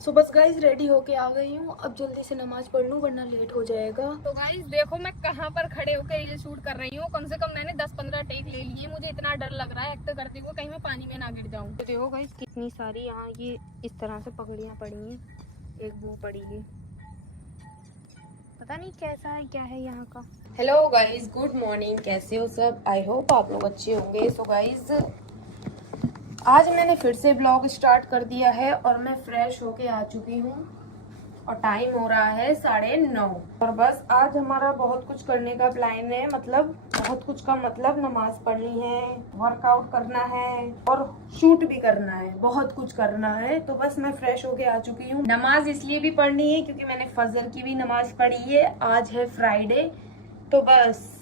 सो बस guys ready होके आ गई हूँ। अब जल्दी से नमाज पढ़ लूँ वरना लेट हो जाएगा। तो गाइस देखो मैं कहाँ पर खड़े होकर ये शूट कर रही हूँ। कम से कम मैंने 10-15 टेक ले लिए। मुझे इतना डर लग रहा है एक्ट करते हुए कहीं मैं पानी में ना गिर जाऊँ। तो देखो गाइस कितनी सारी यहाँ ये इस तरह से पगड़ियाँ पड़ी हैं। एक वो पड़ी है, पता नहीं कैसा है क्या है यहाँ का। Hello guys, good morning. कैसे हो सब? आई होप आप लोग अच्छे होंगे। सो गाइज आज मैंने फिर से ब्लॉग स्टार्ट कर दिया है और मैं फ्रेश होके आ चुकी हूँ और टाइम हो रहा है 9:30। और बस आज हमारा बहुत कुछ करने का प्लान है। मतलब बहुत कुछ का मतलब नमाज पढ़नी है, वर्कआउट करना है और शूट भी करना है। बहुत कुछ करना है। तो बस मैं फ्रेश होके आ चुकी हूँ। नमाज इसलिए भी पढ़नी है क्योंकि मैंने फजर की भी नमाज पढ़ी है। आज है फ्राइडे, तो बस।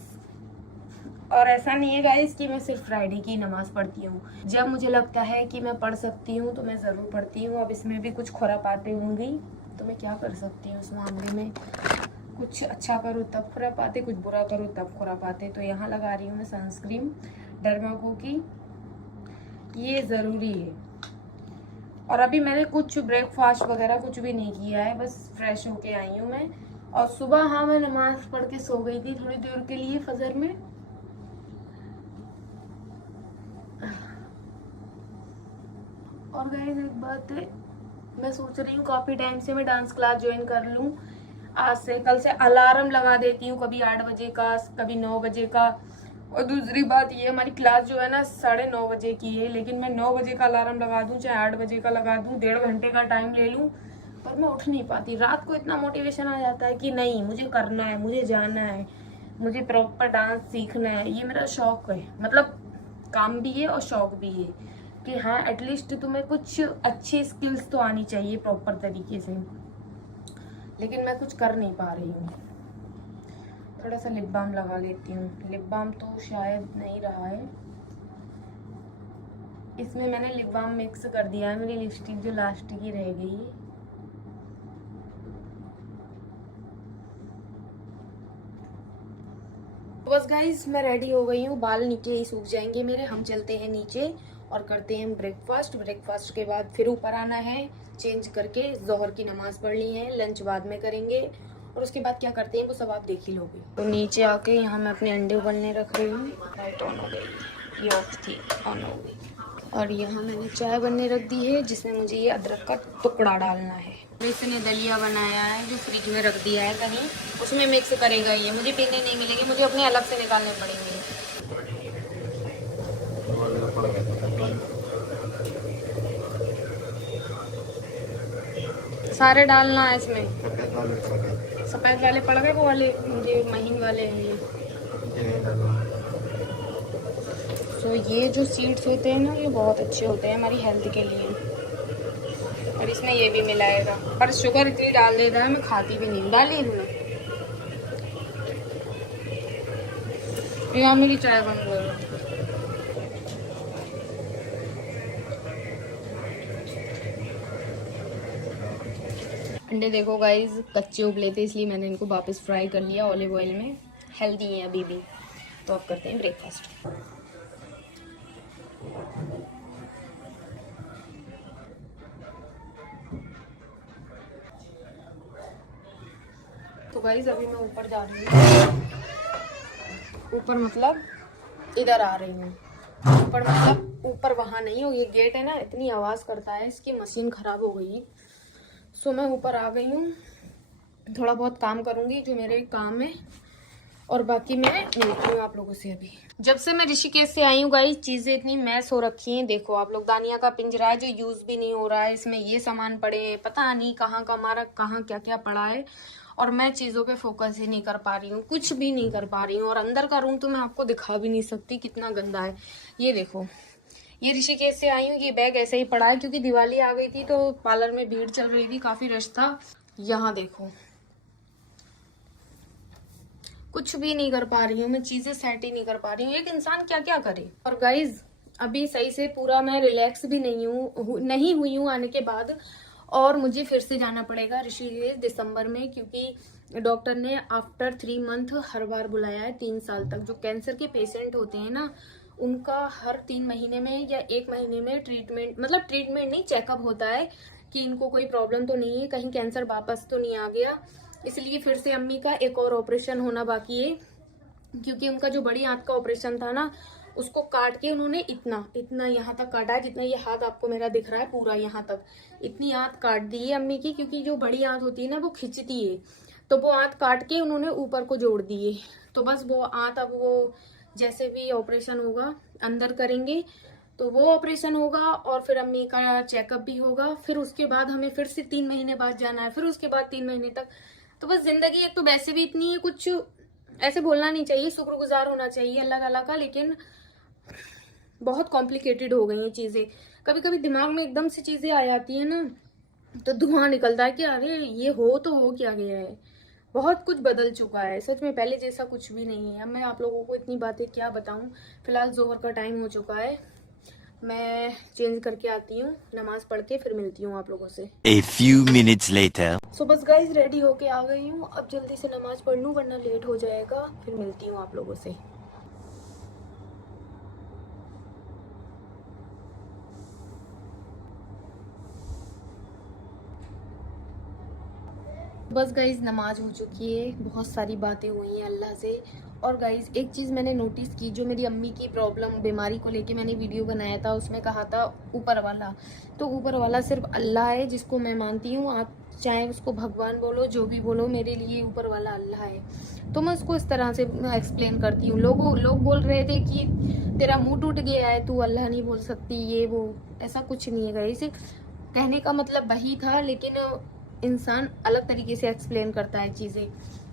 और ऐसा नहीं है गाइस कि मैं सिर्फ फ्राइडे की नमाज पढ़ती हूँ। जब मुझे लगता है कि मैं पढ़ सकती हूँ तो मैं ज़रूर पढ़ती हूँ। अब इसमें भी कुछ खुरापाते होंगी तो मैं क्या कर सकती हूँ इस मामले में। कुछ अच्छा करो तब खुरापाते, कुछ बुरा करो तब खुरापाते। तो यहाँ लगा रही हूँ मैं सनस्क्रीन डर्माको की, ये ज़रूरी है। और अभी मैंने कुछ ब्रेकफास्ट वगैरह कुछ भी नहीं किया है, बस फ्रेश होके आई हूँ मैं। और सुबह हाँ मैं नमाज पढ़ के सो गई थी थोड़ी देर के लिए फजर में। और गाइस एक बात है, मैं सोच रही हूँ काफी टाइम से मैं डांस क्लास ज्वाइन कर लूँ। आज से कल से अलार्म लगा देती हूँ, कभी 8 बजे का, कभी 9 बजे का। और दूसरी बात ये, हमारी क्लास जो है ना 9:30 बजे की है, लेकिन मैं 9 बजे का अलार्म लगा दूँ चाहे 8 बजे का लगा दूँ, 1.5 घंटे का टाइम ले लूँ, पर मैं उठ नहीं पाती। रात को इतना मोटिवेशन आ जाता है कि नहीं मुझे करना है, मुझे जाना है, मुझे प्रॉपर डांस सीखना है। ये मेरा शौक है, मतलब काम भी है और शौक भी है कि हाँ एटलीस्ट तुम्हें कुछ अच्छी स्किल्स तो आनी चाहिए प्रॉपर तरीके से। लेकिन मैं कुछ कर नहीं पा रही हूँ। थोड़ा सा लिप बाम लगा लेती हूँ। लिप बाम तो शायद नहीं रहा है, इसमें मैंने लिप बाम मिक्स कर दिया है। मेरी लिपस्टिक जो लास्ट की रह गई है। तो बस गाइज मैं रेडी हो गई हूँ, बाल नीचे ही सूख जाएंगे मेरे। हम चलते हैं नीचे और करते हैं ब्रेकफास्ट। ब्रेकफास्ट के बाद फिर ऊपर आना है, चेंज करके जोहर की नमाज पढ़नी है, लंच बाद में करेंगे और उसके बाद क्या करते हैं वो सब आप देख ही लोगे। तो नीचे आके यहाँ मैं अपने अंडे उबलने रख रही हूँ। लाइट ऑन हो गई, ये ऑफ थी, ऑन हो गई। और यहाँ मैंने चाय बनने रख दी है जिसमें मुझे ये अदरक का टुकड़ा डालना है। इसने दलिया बनाया है जो फ्रिज में रख दिया है कहीं, उसमें मिक्स करेगा। ये मुझे पीने नहीं मिलेंगे, मुझे अपने अलग से निकालने पड़ेंगे। सारे डालना है इसमें। सफेद वाले पड़ गए, वो वाले मुझे महीन वाले हैं ये। तो ये जो सीड्स होते हैं ना ये बहुत अच्छे होते हैं हमारी हेल्थ के लिए। और इसमें ये भी मिलाएगा, पर शुगर इतनी डाल देता है मैं खाती भी नहीं। डाली हूँ यहाँ मेरी चाय बन गई। अंडे देखो गाइज कच्चे उबले थे इसलिए मैंने इनको वापस फ्राई कर लिया ऑलिव ऑयल में। हेल्दी है अभी भी। तो अब करते हैं ब्रेकफास्ट। तो गाइज अभी मैं ऊपर जा रही हूँ। ऊपर मतलब इधर आ रही हूँ। ऊपर मतलब ऊपर वहाँ नहीं हो, ये गेट है ना इतनी आवाज़ करता है, इसकी मशीन ख़राब हो गई। सो मैं ऊपर आ गई हूँ, थोड़ा बहुत काम करूँगी जो मेरे काम है और बाकी मैं मिलती हूँ आप लोगों से अभी। जब से मैं ऋषिकेश से आई हूँ गाइस चीज़ें इतनी मैस हो रखी हैं। देखो आप लोग, दानिया का पिंजरा है जो यूज़ भी नहीं हो रहा है, इसमें ये सामान पड़े हैं, पता नहीं कहाँ का हमारा कहाँ क्या क्या पड़ा है। और मैं चीज़ों पे फोकस ही नहीं कर पा रही हूँ, कुछ भी नहीं कर पा रही हूँ। और अंदर का रूम तो मैं आपको दिखा भी नहीं सकती कितना गंदा है। ये देखो, ये ऋषिकेश से आई हूँ, ये बैग ऐसे ही पड़ा है क्योंकि दिवाली आ गई थी तो पार्लर में भीड़ चल रही थी, काफ़ी रश था। यहाँ देखो, कुछ भी नहीं कर पा रही हूँ मैं, चीजें सेट ही नहीं कर पा रही हूँ। एक इंसान क्या क्या करे। और गाइज अभी सही से पूरा मैं रिलैक्स भी नहीं हुई हूँ आने के बाद। और मुझे फिर से जाना पड़ेगा ऋषिकेश दिसंबर में, क्योंकि डॉक्टर ने आफ्टर 3 मंथ हर बार बुलाया है। 3 साल तक जो कैंसर के पेशेंट होते हैं ना उनका हर 3 महीने में या 1 महीने में ट्रीटमेंट, मतलब ट्रीटमेंट नहीं चेकअप होता है कि इनको कोई प्रॉब्लम तो नहीं है, कहीं कैंसर वापस तो नहीं आ गया। इसलिए फिर से अम्मी का एक और ऑपरेशन होना बाकी है, क्योंकि उनका जो बड़ी आंत का ऑपरेशन था ना, उसको काट के उन्होंने इतना यहाँ तक काटा है, जितना ये हाथ आपको मेरा दिख रहा है पूरा यहाँ तक, इतनी आंत काट दी है अम्मी की। क्योंकि जो बड़ी आंत होती है ना वो खिंचती है, तो वो आंत काट के उन्होंने ऊपर को जोड़ दी है। तो बस वो आंत अब वो जैसे भी ऑपरेशन होगा अंदर करेंगे तो वो ऑपरेशन होगा, और फिर अम्मी का चेकअप भी होगा। फिर उसके बाद हमें फिर से 3 महीने बाद जाना है, फिर उसके बाद 3 महीने तक। तो बस जिंदगी एक तो वैसे भी इतनी है, कुछ ऐसे बोलना नहीं चाहिए, शुक्रगुजार होना चाहिए अल्लाह ताला का, लेकिन बहुत कॉम्प्लिकेटेड हो गई हैं चीजें। कभी कभी दिमाग में एकदम से चीजें आ जाती है ना, तो धुआं निकलता है कि अरे ये हो तो हो क्या गया है। बहुत कुछ बदल चुका है सच में, पहले जैसा कुछ भी नहीं है। अब मैं आप लोगों को इतनी बातें क्या बताऊं। फिलहाल जोहर का टाइम हो चुका है, मैं चेंज करके आती हूँ, नमाज पढ़ के फिर मिलती हूँ आप लोगों से। A few minutes later. सो बस गाइज रेडी होके आ गई हूँ, अब जल्दी से नमाज पढ़ लूँ वरना लेट हो जाएगा। फिर मिलती हूँ आप लोगों से। बस गाइज नमाज हो चुकी है, बहुत सारी बातें हुई हैं अल्लाह से। और गाइज एक चीज़ मैंने नोटिस की, जो मेरी अम्मी की प्रॉब्लम बीमारी को लेके मैंने वीडियो बनाया था, उसमें कहा था ऊपर वाला। तो ऊपर वाला सिर्फ अल्लाह है, जिसको मैं मानती हूँ। आप चाहे उसको भगवान बोलो, जो भी बोलो, मेरे लिए ऊपर वाला अल्लाह है। तो मैं उसको इस तरह से एक्सप्लेन करती हूँ। लोग बोल रहे थे कि तेरा मुँह टूट गया है, तू अल्लाह नहीं बोल सकती, ये वो। ऐसा कुछ नहीं है गाइज, कहने का मतलब वही था, लेकिन इंसान अलग तरीके से एक्सप्लेन करता है चीज़ें।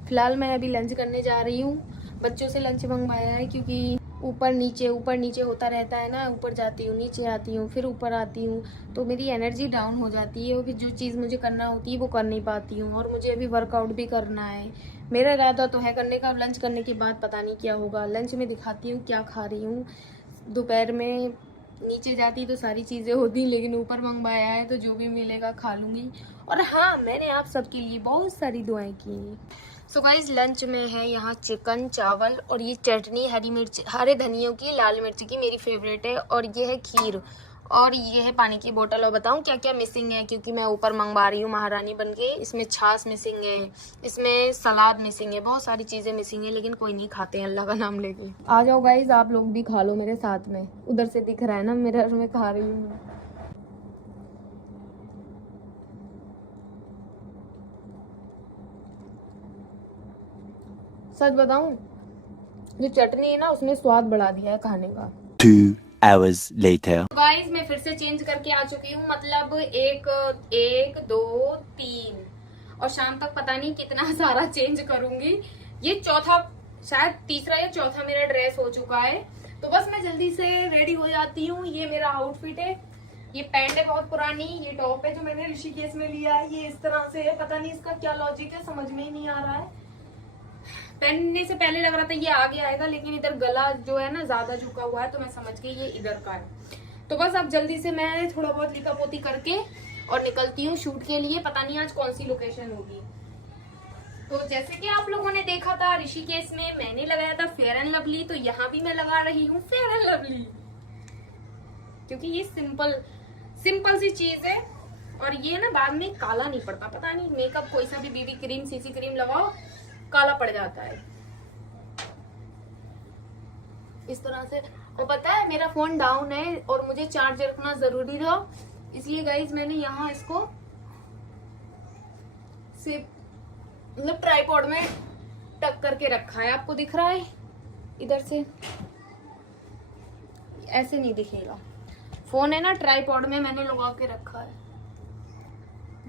फिलहाल मैं अभी लंच करने जा रही हूँ, बच्चों से लंच मंगवाया है, क्योंकि ऊपर नीचे होता रहता है ना। ऊपर जाती हूँ, नीचे आती हूँ, फिर ऊपर आती हूँ, तो मेरी एनर्जी डाउन हो जाती है, और फिर जो चीज़ मुझे करना होती है वो कर नहीं पाती हूँ। और मुझे अभी वर्कआउट भी करना है, मेरा इरादा तो है करने का। अब लंच करने के बाद पता नहीं क्या होगा। लंच में दिखाती हूँ क्या खा रही हूँ। दोपहर में नीचे जाती तो सारी चीज़ें होती, लेकिन ऊपर मंगवाया है तो जो भी मिलेगा खा लूँगी। और हाँ, मैंने आप सबके लिए बहुत सारी दुआएं की। सो गाइस लंच में है यहाँ चिकन, चावल, और ये चटनी हरी मिर्च, हरे धनियों की, लाल मिर्च की, मेरी फेवरेट है। और ये है खीर, और ये है पानी की बोतल। और बताऊँ क्या क्या मिसिंग है, क्योंकि मैं ऊपर मंगवा रही हूँ महारानी बन के। इसमें छाछ मिसिंग है, इसमें सलाद मिसिंग है, बहुत सारी चीज़ें मिसिंग है, लेकिन कोई नहीं, खाते हैं अल्लाह का नाम लेके। आ जाओ गाइज, आप लोग भी खा लो मेरे साथ में। उधर से दिख रहा है ना मिरर में खा रही हूँ मैं। सच बताऊं, जो चटनी है ना उसने स्वाद बढ़ा दिया है खाने का। 2 hours later. गाइस मैं फिर से चेंज करके आ चुकी हूँ, मतलब 1 2 3, और शाम तक पता नहीं कितना सारा चेंज करूंगी। ये चौथा, शायद तीसरा या चौथा मेरा ड्रेस हो चुका है। तो बस मैं जल्दी से रेडी हो जाती हूँ। ये मेरा आउटफिट है, ये पैंट है बहुत पुरानी, ये टॉप है जो मैंने ऋषिकेश में लिया है, ये इस तरह से है। पता नहीं इसका क्या लॉजिक है, समझ में ही नहीं आ रहा है। पहनने से पहले लग रहा था ये आगे आएगा, लेकिन इधर गला जो है ना ज्यादा झुका हुआ है, तो मैं समझ गई ये इधर का है। तो बस अब जल्दी से मैं थोड़ा बहुत लिखा पोती करके और निकलती हूँ शूट के लिए। पता नहीं आज कौन सी लोकेशन होगी। तो जैसे कि आप लोगों ने देखा था ऋषिकेश में मैंने लगाया था फेयर एंड लवली, तो यहाँ भी मैं लगा रही हूँ फेयर एंड लवली, क्योंकि ये सिंपल सी चीज है। और ये ना बाद में काला नहीं पड़ता। पता नहीं मेकअप कोई सा भी बीबी क्रीम, सीसी क्रीम लगाओ, काला पड़ जाता है इस तरह से। और पता है मेरा फोन डाउन है और मुझे चार्ज रखना जरूरी था, इसलिए गाइज मैंने यहाँ इसको मतलब ट्राइपॉड में टक करके रखा है। आपको दिख रहा है इधर से, ऐसे नहीं दिखेगा। फोन है ना ट्राइपॉड में मैंने लगा के रखा है।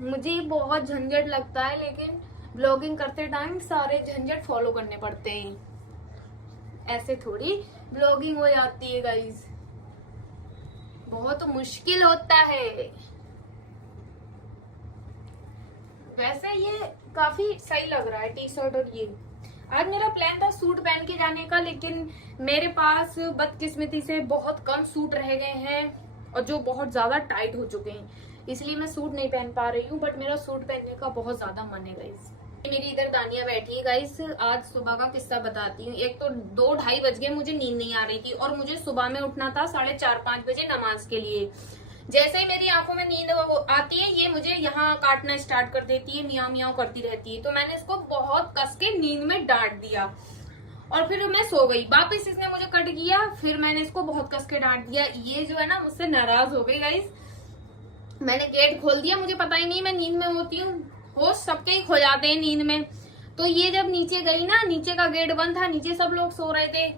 मुझे बहुत झंझट लगता है, लेकिन ब्लॉगिंग करते टाइम सारे झंझट फॉलो करने पड़ते हैं। ऐसे थोड़ी ब्लॉगिंग हो जाती है गाइज, बहुत मुश्किल होता है। वैसे ये काफी सही लग रहा है टी शर्ट। और ये आज मेरा प्लान था सूट पहन के जाने का, लेकिन मेरे पास बदकिस्मती से बहुत कम सूट रह गए हैं, और जो बहुत ज्यादा टाइट हो चुके हैं, इसलिए मैं सूट नहीं पहन पा रही हूँ। बट मेरा सूट पहनने का बहुत ज्यादा मन है गाइस। मेरी इधर दानिया बैठी है गाइस। आज सुबह का किस्सा बताती हूँ। एक तो 2-2:30 बज गए, मुझे नींद नहीं आ रही थी, और मुझे सुबह में उठना था 4:30-5 बजे नमाज के लिए। जैसे ही मेरी आंखों में नींद आती है ये मुझे यहाँ काटना स्टार्ट कर देती है, मियाँ मियाँ करती रहती है। तो मैंने इसको बहुत कस के नींद में डांट दिया और फिर मैं सो गई। वापस इसने मुझे कट किया, फिर मैंने इसको बहुत कस के डांट दिया। ये जो है ना मुझसे नाराज हो गई गाइस। मैंने गेट खोल दिया, मुझे पता ही नहीं मैं नींद में होती हूँ। होश सबके ही खो जाते हैं नींद में। तो ये जब नीचे गई ना, नीचे का गेट बंद था, नीचे सब लोग सो रहे थे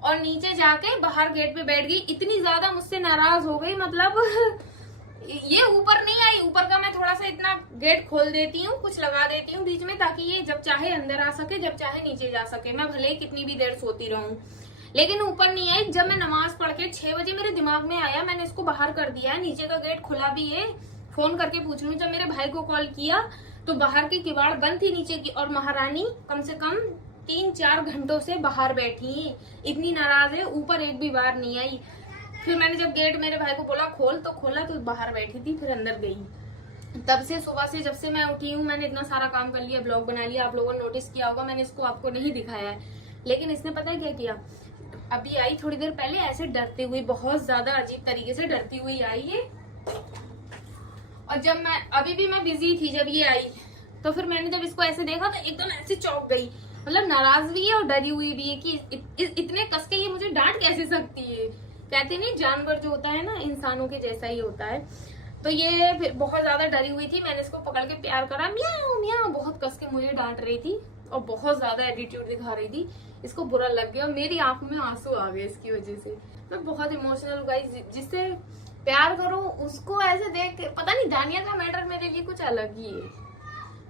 और नीचे जाके बाहर गेट पे बैठ गई। इतनी ज्यादा मुझसे नाराज हो गई, मतलब ये ऊपर नहीं आई। ऊपर का मैं थोड़ा सा इतना गेट खोल देती हूँ, कुछ लगा देती हूँ बीच में, ताकि ये जब चाहे अंदर आ सके, जब चाहे नीचे जा सके। मैं भले ही कितनी भी देर सोती रहूं, लेकिन ऊपर नहीं आई। जब मैं नमाज पढ़ के 6 बजे मेरे दिमाग में आया, मैंने इसको बाहर कर दिया है। नीचे का गेट खुला भी है, फोन करके पूछ लूं। जब मेरे भाई को कॉल किया तो बाहर की किवाड़ बंद थी नीचे की, और महारानी कम से कम 3-4 घंटों से बाहर बैठी है। इतनी नाराज है, ऊपर एक भी बार नहीं आई। फिर मैंने जब गेट मेरे भाई को बोला खोल, तो खोला तो बाहर बैठी थी, फिर अंदर गई। तब से सुबह से जब से मैं उठी हूँ मैंने इतना सारा काम कर लिया, ब्लॉग बना लिया। आप लोगों ने नोटिस किया होगा, मैंने इसको आपको नहीं दिखाया है, लेकिन इसने पता है क्या किया। अभी आई थोड़ी देर पहले, ऐसे डरती हुई, बहुत ज्यादा अजीब तरीके से डरती हुई आई है। और जब मैं अभी भी मैं बिजी थी जब ये आई, तो फिर मैंने जब इसको ऐसे देखा तो एकदम ऐसे चौंक गई। मतलब नाराज भी है और डरी हुई भी है कि इतने कस के ये मुझे डांट कैसे सकती है। कहते नहीं जानवर जो होता है ना इंसानों के जैसा ही होता है। तो ये फिर बहुत ज्यादा डरी हुई थी। मैंने इसको पकड़ के प्यार करा, म्याऊं म्याऊं, बहुत कस के मुझे डांट रही थी और बहुत ज्यादा एटीट्यूड दिखा रही थी। इसको बुरा लग गया और मेरी आंखों में आंसू आ गए इसकी वजह से। मैं बहुत इमोशनल हो गई। जिससे प्यार करो उसको ऐसे देख के, पता नहीं दानिया का मैटर मेरे लिए कुछ अलग ही है।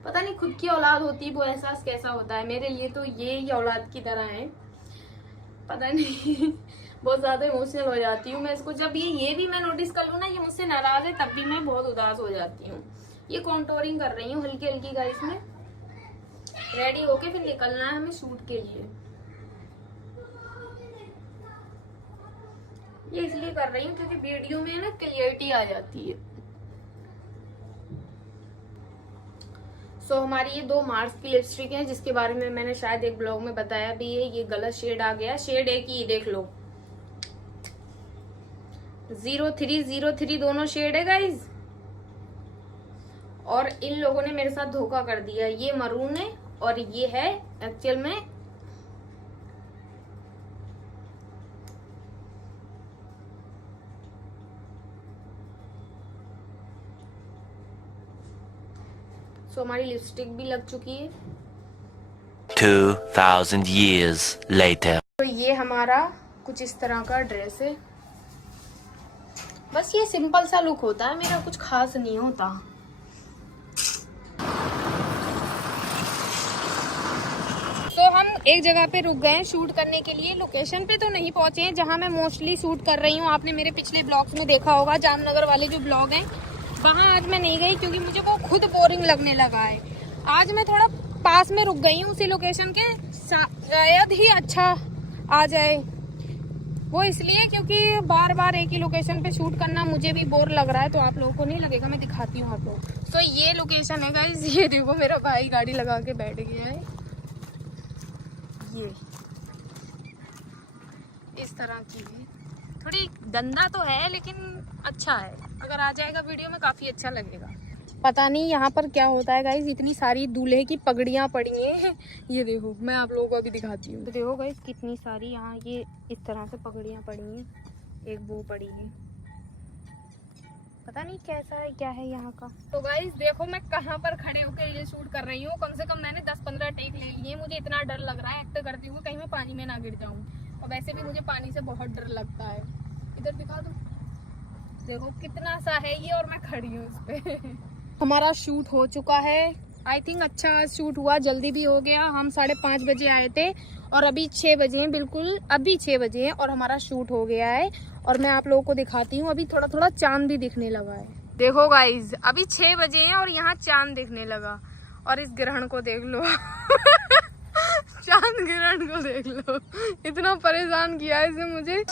पता नहीं खुद की औलाद होती है वो एहसास कैसा होता है। मेरे लिए तो ये औलाद की तरह है, पता नहीं बहुत ज्यादा इमोशनल हो जाती हूँ मैं इसको। जब ये भी मैं नोटिस कर लूँ ना ये मुझसे नाराज है, तब भी मैं बहुत उदास हो जाती हूँ। ये कॉन्टोरिंग कर रही हूँ हल्की हल्की गाइस में। रेडी होके फिर निकलना है हमें शूट के लिए। ये इसलिए कर रही हूँ क्योंकि वीडियो में ना क्लियरिटी आ जाती है। हमारी ये 2 मार्स की लिपस्टिक है, जिसके बारे में मैंने शायद एक ब्लॉग में बताया भी है। ये गलत शेड आ गया, शेड एक ही देख लो, 0303 दोनों शेड है गाइज। और इन लोगों ने मेरे साथ धोखा कर दिया। ये मरून है और ये है एक्चुअल में हमारी लिपस्टिक भी लग चुकी है। 2000 years later. तो ये हमारा कुछ इस तरह का ड्रेस है। बस ये सिंपल सा लुक होता है मेरा, कुछ खास नहीं होता। तो हम एक जगह पे रुक गए हैं शूट करने के लिए। लोकेशन पे तो नहीं पहुंचे हैं जहां मैं मोस्टली शूट कर रही हूँ। आपने मेरे पिछले ब्लॉग्स में देखा होगा, जामनगर वाले जो ब्लॉग हैं वहां आज मैं नहीं गई क्योंकि मुझे वो खुद बोरिंग लगने लगा है। आज मैं थोड़ा पास में रुक गई हूँ उसी लोकेशन के, शायद ही अच्छा आ जाए। वो इसलिए क्योंकि बार बार एक ही लोकेशन पे शूट करना मुझे भी बोर लग रहा है, तो आप लोगों को नहीं लगेगा। मैं दिखाती हूँ आप लोग। तो ये लोकेशन है गाइस, ये देखो मेरा भाई गाड़ी लगा के बैठ गया है। ये इस तरह की है, थोड़ी गंदा तो है लेकिन अच्छा है। अगर आ जाएगा वीडियो में काफी अच्छा लगेगा। पता नहीं यहाँ पर क्या होता है गाइस, इतनी सारी दूल्हे की पगड़ियाँ पड़ी हैं। ये देखो मैं आप लोगों को अभी दिखाती हूँ। तो देखो गाइस कितनी सारी यहाँ ये इस तरह से पगड़ियाँ पड़ी हैं। एक वो पड़ी है, पता नहीं कैसा है क्या है यहाँ का। तो गाइस देखो मैं कहाँ पर खड़े होकर ये शूट कर रही हूँ। कम से कम मैंने 10-15 टेक ले लिए। मुझे इतना डर लग रहा है एक्ट करते हुए कहीं मैं पानी में ना गिर जाऊँ, और वैसे भी मुझे पानी से बहुत डर लगता है। इधर दिखा दो, देखो कितना सा है ये और मैं खड़ी हूँ इस पे। हमारा शूट हो चुका है। आई थिंक अच्छा शूट हुआ, जल्दी भी हो गया। हम 5:30 बजे आए थे और अभी 6 बजे हैं, बिल्कुल अभी 6 बजे हैं और हमारा शूट हो गया है। और मैं आप लोगों को दिखाती हूँ, अभी थोड़ा थोड़ा चांद भी दिखने लगा है। देखो गाइज अभी 6 बजे हैं और यहाँ चांद दिखने लगा। और इस ग्रहण को देख लो चांद ग्रहण को देख लो, इतना परेशान किया है इसने मुझे।